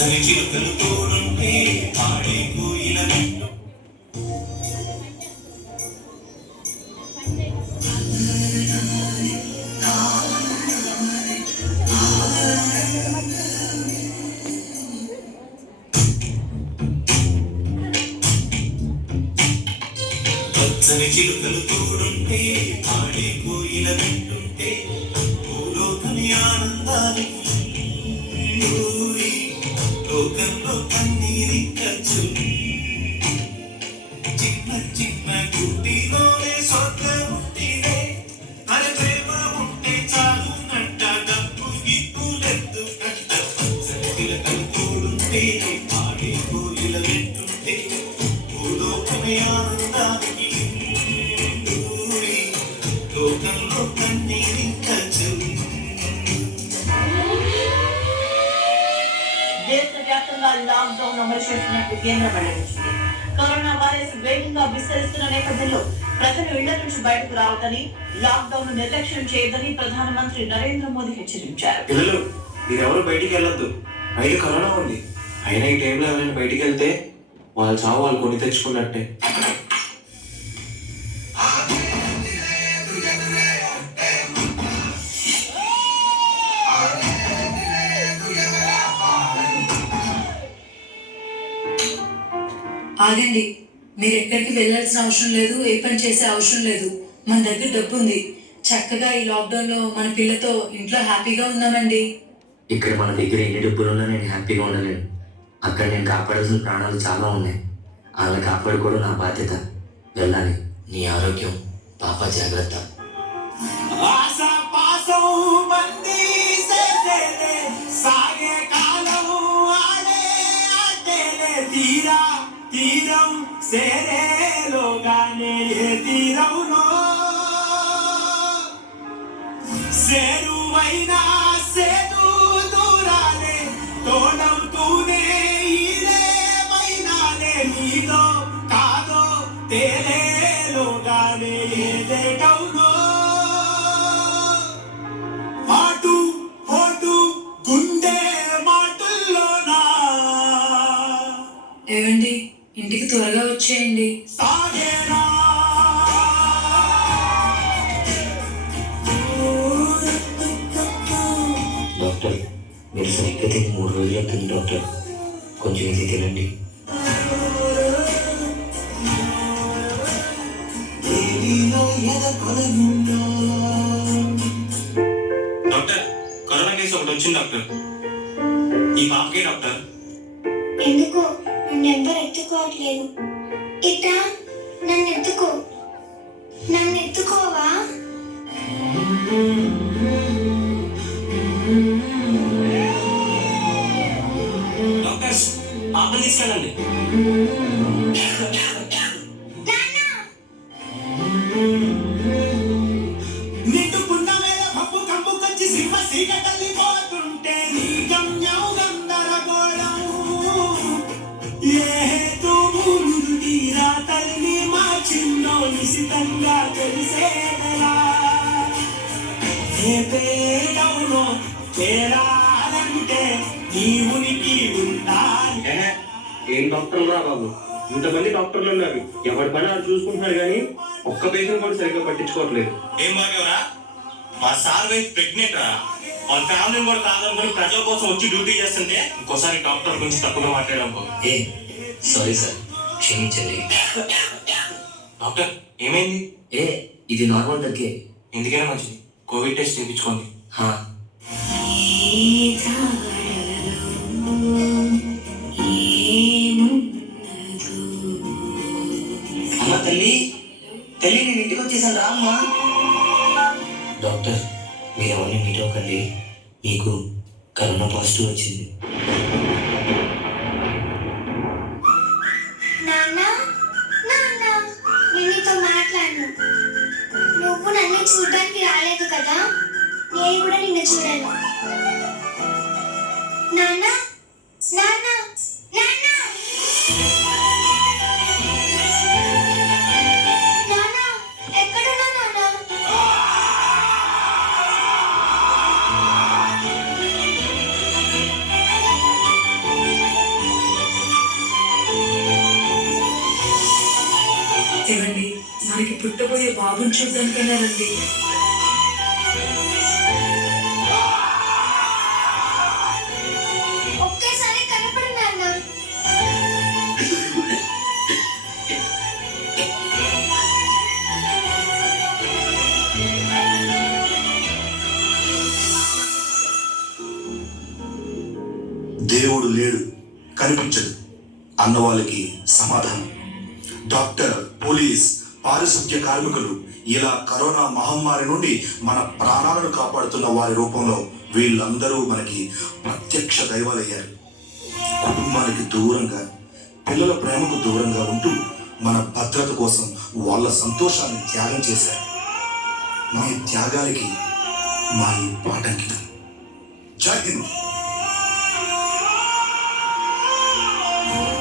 చిలుకలు తోడుంటే పాడే కోయిల వెంట పచ్చని చిలుకలు తోడుంటే పాడే కోయిల వెంటుంటే భూలోకని ఆనందానికి లోకంలో కన్నీరి ఖర్చు చిన్న చిన్న గుడ్డిలోనే స్వర్గం ఉంటిదే మరి ప్రేమ ఉంటే చాలు నట్ట డబ్బు గిప్పులెద్దు నట్ట పచ్చని చిలుకలు తోడుంటే పాడే కోయిల వెంటుంటే భూలోకని ఆనందానికి లోకంలో కన్నీరి ఖర్చు. దేశవ్యాప్తంగా లాక్డౌన్ అమలు చేస్తున్నట్టు కేంద్రం వెల్లడించింది. కరోనా వైరస్ వేగంగా విస్తరిస్తున్న నేపథ్యంలో ప్రజలు ఇళ్ల నుంచి బయటకు రావద్దని, లాక్డౌన్ నిర్లక్ష్యం చేయొద్దని ప్రధానమంత్రి నరేంద్ర మోదీ హెచ్చరించారు. పిల్లలు మీరెవరు బయటికి వెళ్ళొద్దు, బయట కరోనా ఉంది. అయినా ఈ టైంలో ఎవరైనా బయటికి వెళ్తే వాళ్ళ చావు వాళ్ళు కొని తెచ్చుకున్నట్టే. ఆగండి, మీరు ఎక్కడికి వెళ్ళాల్సిన అవసరం లేదు, ఏ పని చేసే అవసరం లేదు. మన దగ్గర డబ్బు ఉంది. చక్కగా ఈ లాక్డౌన్లో మన పిల్లతో ఇంట్లో హ్యాపీగా ఉన్నామండి. ఇక్కడ మన దగ్గర ఎన్ని డబ్బులున్నా నేను హ్యాపీగా ఉండలేను. అక్కడ నేను కాపాడాల్సిన ప్రాణాలు చాలా ఉన్నాయి. వాళ్ళని కాపాడుకోవడం నా బాధ్యత. వెళ్ళాలి. నీ ఆరోగ్యం, పాప జాగ్రత్త. తీరం సేరేలోగానే తీరంలో సేరువైనా సేదు దూరాలే తోడవుతూనే ఇదేమైనాలే నీదో కాదో తేలేలోగానే ఏదేటవునో పాటు పోటు గుండె మాటల్లోనా. ఏవండి, ఇంటికి త్వరగా వచ్చేయండి. డాక్టర్, మీరు సరిగ్గా తిని 3 రోజులు అవుతుంది డాక్టర్. కొంచెం ఇది తినండి. డాక్టర్, కరోనా కేసు ఒకటి వచ్చింది డాక్టర్. ఈ పాపకే డాక్టర్. ఎందుకో నన్ను ఎవ్వరు ఎత్తుకోవట్లేదు. ఇట్లా నన్ను ఎత్తుకోవా? డాక్టర్స్, పాపని తీసుకెళ్ళండి. నిండుకున్న వేళ పప్పు కంపుకొచ్చి సింహ సీకటల్లిపోతుంటే నీ గమ్యం గందరగోళం. తీరా తల్లి మా చిన్నో నిశితంగా తెలిసేదలా. ఏ పేడవునో చేరాలంటే నీ ఉనికి ఉండాలి. ఏం డాక్టర్లు రా బాబు, ఇంతమంది డాక్టర్లు ఉన్నారు. ఎవరి పని వాళ్ళు చూసుకుంటున్నారు కానీ ఒక్క పేషెంట్ కూడా సరిగ్గా పట్టించుకోవట్లేదు. ఏం బాగేవరా, మా సార్ వైఫ్ ప్రెగ్నెంట్ రా. వాళ్ళ ఫ్యామిలీని కూడా కాదనుకుని ప్రజల కోసం వచ్చి డ్యూటీ చేస్తుంటే ఇంకోసారి డాక్టర్ గురించి తప్పుగా మాట్లాడాం. ఏ సారీ సార్, క్షమించండి. డాక్టర్ ఏమైంది? ఇది నార్మల్ దగ్గే. ఎందుకైనా మంచిది కోవిడ్ టెస్ట్ చేయించుకోండి. అమ్మ తల్లి, నేను ఇంటికి వచ్చేసాను రా అమ్మా. డాక్టర్, మీరు ఎవరిని మీట్ అవ్వకండి. మీకు కరోనా పాజిటివ్ వచ్చింది. నువ్వు నన్ను చూడడానికి రాలేదు కదా, నేను కూడా నిన్ను చూడాను. నాన్న నాన్న నాన్న నాన్న ఎక్కడున్నా నాన్న? బాబుని చూడడానికైనా రండి. ఒక్కసారి కనపడు నాన్న. దేవుడు లేడు, కనిపించడు అన్న వాళ్ళకి సమాధానం. డాక్టర్, పోలీస్, పారిశుద్ధ్య కార్మికులు ఇలా కరోనా మహమ్మారి నుండి మన ప్రాణాలను కాపాడుతున్న వారి రూపంలో వీళ్ళందరూ మనకి ప్రత్యక్ష దైవాలయ్యారు. కుటుంబానికి దూరంగా, పిల్లల ప్రేమకు దూరంగా ఉంటూ మన భద్రత కోసం వాళ్ళ సంతోషాన్ని త్యాగం చేశారు. మీ త్యాగాలకి మా ఈ పాఠంకితం. జై హింద్.